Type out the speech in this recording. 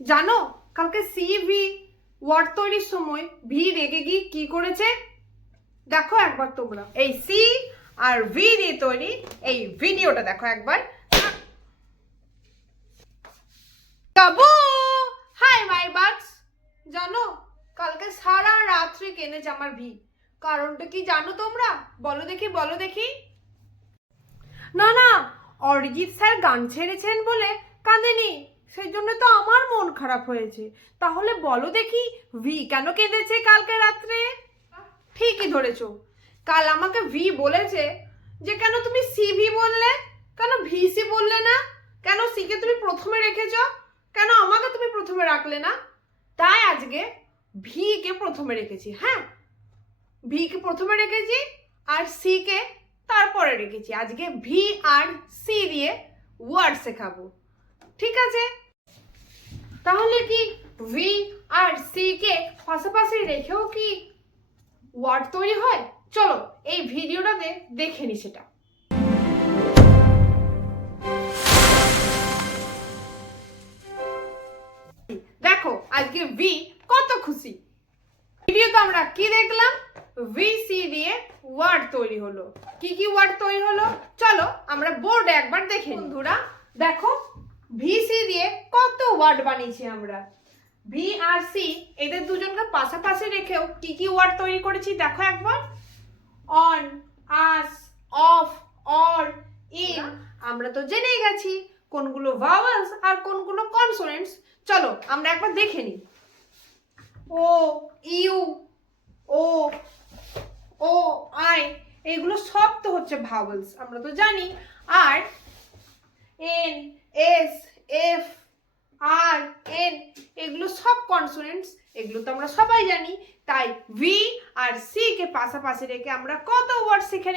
জানো কালকে CV word তৈরির সময় ভি রেগে গিয়ে কি করেছে? দেখো একবার তোমরা এই সি আর ভি দিয়ে তৈরি এই ভিডিওটা দেখো একবার। বাবু হাই মাই বাডস, জানো কালকে সারা রাত্রি কেঁদেছে আমার ভি। কারণটা কি জানো তোমরা? বলো দেখি বলো দেখি। না না, অরিজিৎ স্যার গান ছেড়েছেন বলে কাঁদেনি, সেই জন্য তো আমার মন খারাপ হয়েছে। তাহলে বলো দেখি ভি কেন কেঁদেছে কালকে রাত্রে? ঠিকই ধরেছো, কাল আমাকে ভি বলেছে যে কেন তুমি সিভি বললে, কেন ভিসি বললে না, কেন সিকে তুমি প্রথমে রেখেছো, কেন আমাকে তুমি প্রথমে রাখলে না। তাই আজকে ভি কে প্রথমে রেখেছি। হ্যাঁ, ভি কে প্রথমে রেখেছি আর সি কে তারপরে রেখেছি। আজকে ভি আর সি দিয়ে ওয়ার্ড শেখাবো, ঠিক আছে? তাহলে কি ভি আর সি কে পাশাপাশি রেখেও কি ওয়ার্ড তৈরি হয়? চলো এই ভিডিওটাতে দেখে নি সেটা। দেখো আজকে ভি কত খুশি। ভিডিওতে আমরা কি দেখলাম? ভি সি দিয়ে ওয়ার্ড তৈরি হলো। কি কি ওয়ার্ড তৈরি হলো চলো আমরা বোর্ডে একবার দেখে নিই। বন্ধুরা দেখো ভি সি দিয়ে কত ওয়ার্ড বানিয়েছি আমরা। ভি আর সি এদের দুজনকে পাশাপাশি রেখেও কি কি ওয়ার্ড তৈরি করেছি দেখো একবার। On, us, of, or, in. আমরা তো জেনেই গেছি কোনগুলো ভাওয়েলস আর কোনগুলো কনসোনেন্টস। চলো আমরা একবার দেখে নিই। ও, ইউ, ও, ও, আই, এগুলো সব তো হচ্ছে ভাওয়েলস, আমরা তো জানি। আর এন, এস, এফ, আর, এন এগুলো সব কনসোনেন্টস, এগুলো তো আমরা সবাই জানি। তাই ভি আর সি কে পাশাপাশি রেখে আমরা কত ওয়ার্ড শিখে